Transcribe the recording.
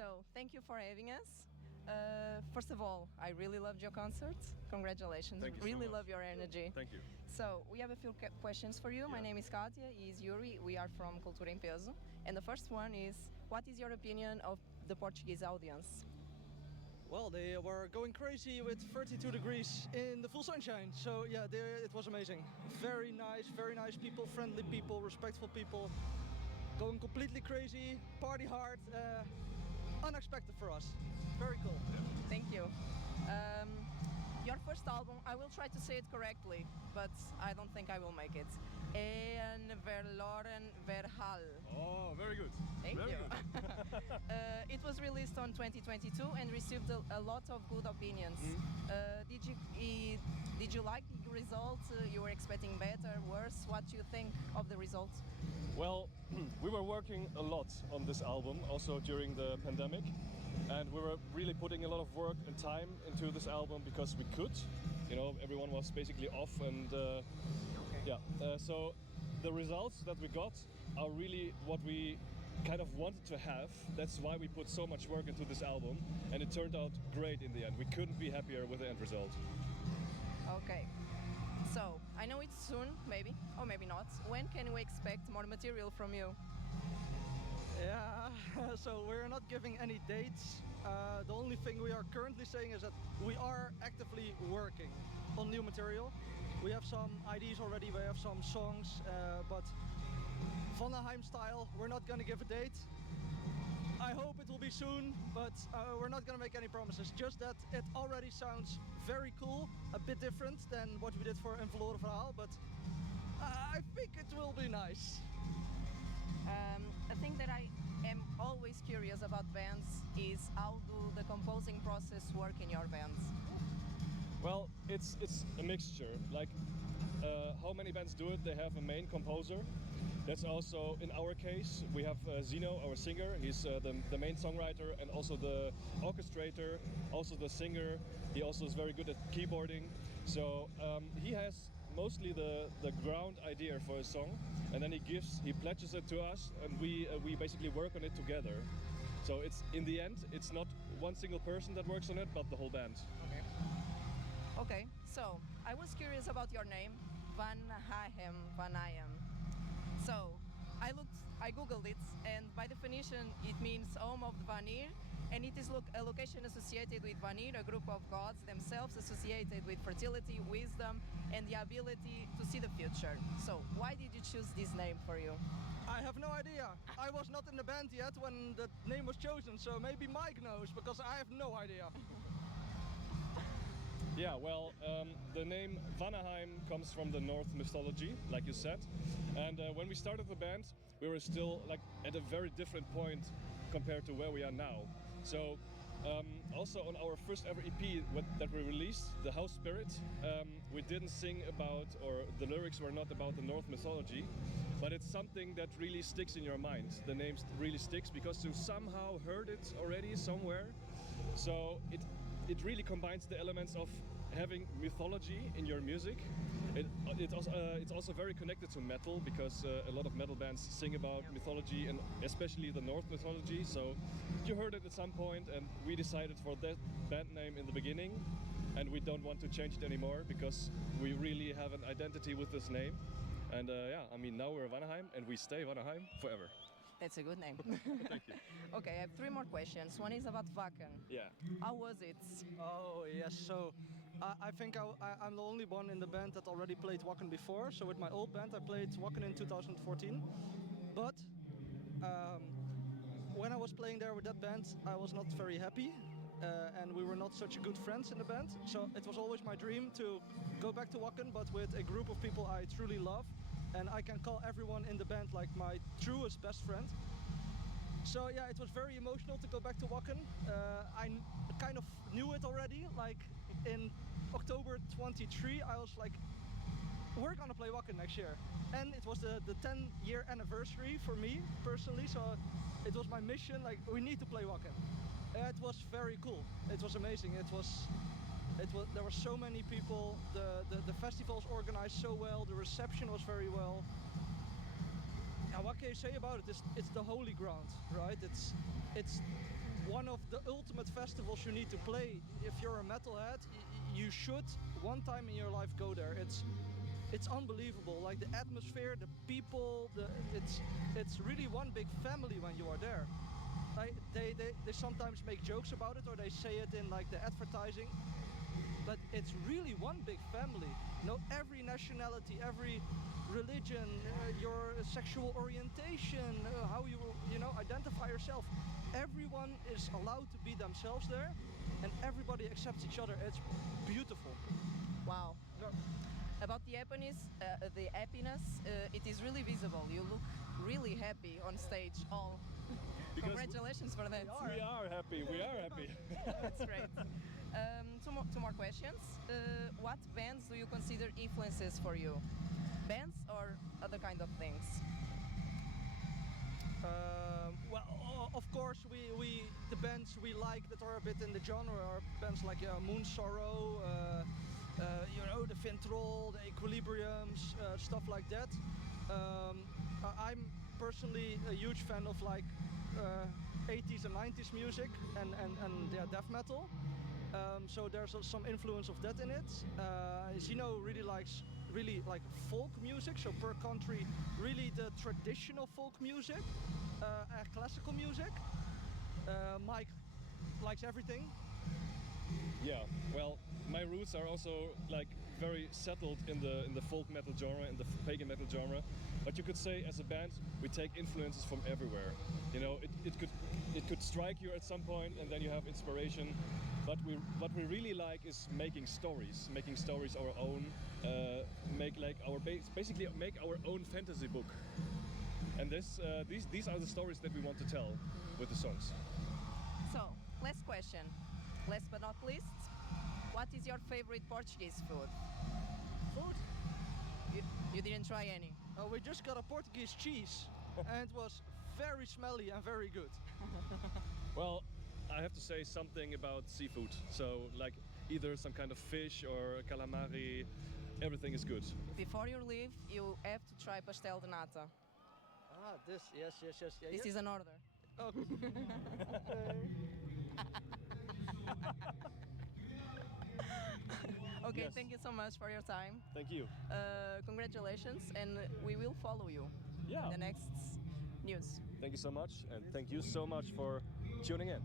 So, thank you for having us. First of all, I really loved your concert. Congratulations. Thank you really so much. love your energy. Thank you. So, we have a few questions for you. My name is Katia, he's Yuri. We are from Cultura Peso. And the first one is, what is your opinion of the Portuguese audience? Well, they were going crazy with 32 degrees in the full sunshine. So yeah, it was amazing. Very nice people, friendly people, respectful people. Going completely crazy, party hard. Unexpected for us. Very cool. Thank you. Your first album, I will try to say it correctly, but I don't think I will make it. En verloren verhaal. Oh, very good. Thank very you. Good. It was released on 2022 and received a lot of good opinions. Did you like the result? You were expecting better, worse? What do you think of the result? Well, we were working a lot on this album, also during the pandemic. And we were really putting a lot of work and time into this album because we could. You know, everyone was basically off and so the results that we got are really what we kind of wanted to have. That's why we put so much work into this album and it turned out great in the end. We couldn't be happier with the end result. Okay. So, I know it's soon, maybe, or maybe not. When can we expect more material from you? Yeah, so we're not giving any dates. The only thing we are currently saying is that we are actively working on new material. We have some ideas already, we have some songs, but Vanaheim style, we're not gonna give a date. I hope it will be soon, but we're not gonna make any promises. Just that it already sounds very cool, a bit different than what we did for MIlagre Metaleiro, but I think it will be nice. A thing that I am always curious about bands is how do the composing process work in your bands? Well, it's a mixture. Like how many bands do it? They have a main composer. That's also in our case. We have Zino, our singer. He's the main songwriter and also the orchestrator, also the singer. He also is very good at keyboarding. So he has mostly the ground idea for a song, and then he pledges it to us, and we basically work on it together. So it's in the end, it's not one single person that works on it, but the whole band. Okay, so I was curious about your name, Vanaheim. So I googled it, and by definition it means home of the Vanir, and it is a location associated with Vanir, a group of gods themselves associated with fertility, wisdom, and the ability to see the future. So why did you choose this name for you? I have no idea. I was not in the band yet when the name was chosen, so maybe Mike knows, because I have no idea. Yeah, well, the name Vanaheim comes from the Norse mythology, like you said. And when we started the band, we were still like at a very different point compared to where we are now. So also on our first ever EP that we released, The House Spirit, we didn't sing about, or the lyrics were not about the Norse mythology, but it's something that really sticks in your mind. The name really sticks because you somehow heard it already somewhere. So it really combines the elements of having mythology in your music. It's also very connected to metal because a lot of metal bands sing about mythology and especially the Norse mythology. So you heard it at some point, and we decided for that band name in the beginning, and we don't want to change it anymore because we really have an identity with this name. And I mean, now we're Vanaheim and we stay Vanaheim forever. That's a good name. Thank you. Okay, I have 3 more questions. One is about Wacken. Yeah. How was it? Oh yes, so I think I'm the only one in the band that already played Wacken before. So with my old band I played Wacken in 2014. But when I was playing there with that band I was not very happy. And we were not such good friends in the band. So it was always my dream to go back to Wacken, but with a group of people I truly love. And I can call everyone in the band like my truest best friend. So yeah, it was very emotional to go back to Wacken. I kind of knew it already, like in October 23 I was like, we're gonna play Wacken next year. And it was the 10-year anniversary for me personally, so it was my mission, like we need to play Wacken. It was very cool, it was amazing, there were so many people, the festivals organized so well, the reception was very well. what can you say about it? It's the holy ground, right? It's one of the ultimate festivals you need to play. If you're a metalhead, you should one time in your life go there. It's unbelievable. Like the atmosphere, the people, it's really one big family when you are there. They sometimes make jokes about it, or they say it in like the advertising, but it's really one big family. Every nationality, every religion, your sexual orientation, how you identify yourself. Everyone is allowed to be themselves there, and everybody accepts each other. It's beautiful. Wow. About the happiness, it is really visible. You look really happy on stage. Congratulations for that. We are happy. That's great. Two more questions. What bands do you consider influences for you? Bands or other kind of things? Well, of course, the bands we like that are a bit in the genre are bands like Moon Sorrow, the Fintroll, the Equilibriums, stuff like that. I'm personally a huge fan of like 80s and 90s music and death metal. So there's some influence of that in it. Zeno really likes folk music, so per country, really the traditional folk music, classical music. Mike likes everything. Yeah, well, my roots are also like very settled in the folk metal genre, in the pagan metal genre. But you could say, as a band, we take influences from everywhere. It could strike you at some point, and then you have inspiration. But what we really like is making stories our own. Basically make our own fantasy book. And these are the stories that we want to tell with the songs. So, last question. Last but not least, what is your favorite Portuguese food? Food? You didn't try any? We just got a Portuguese cheese, and it was very smelly and very good. Well, I have to say something about seafood. So, like either some kind of fish or calamari, everything is good. Before you leave, you have to try pastel de nata. This, yes. This is an order. Okay. Okay, Yes. Thank you so much for your time. Thank you. Congratulations, and we will follow you Yeah. in the next news. Thank you so much, and thank you so much for tuning in.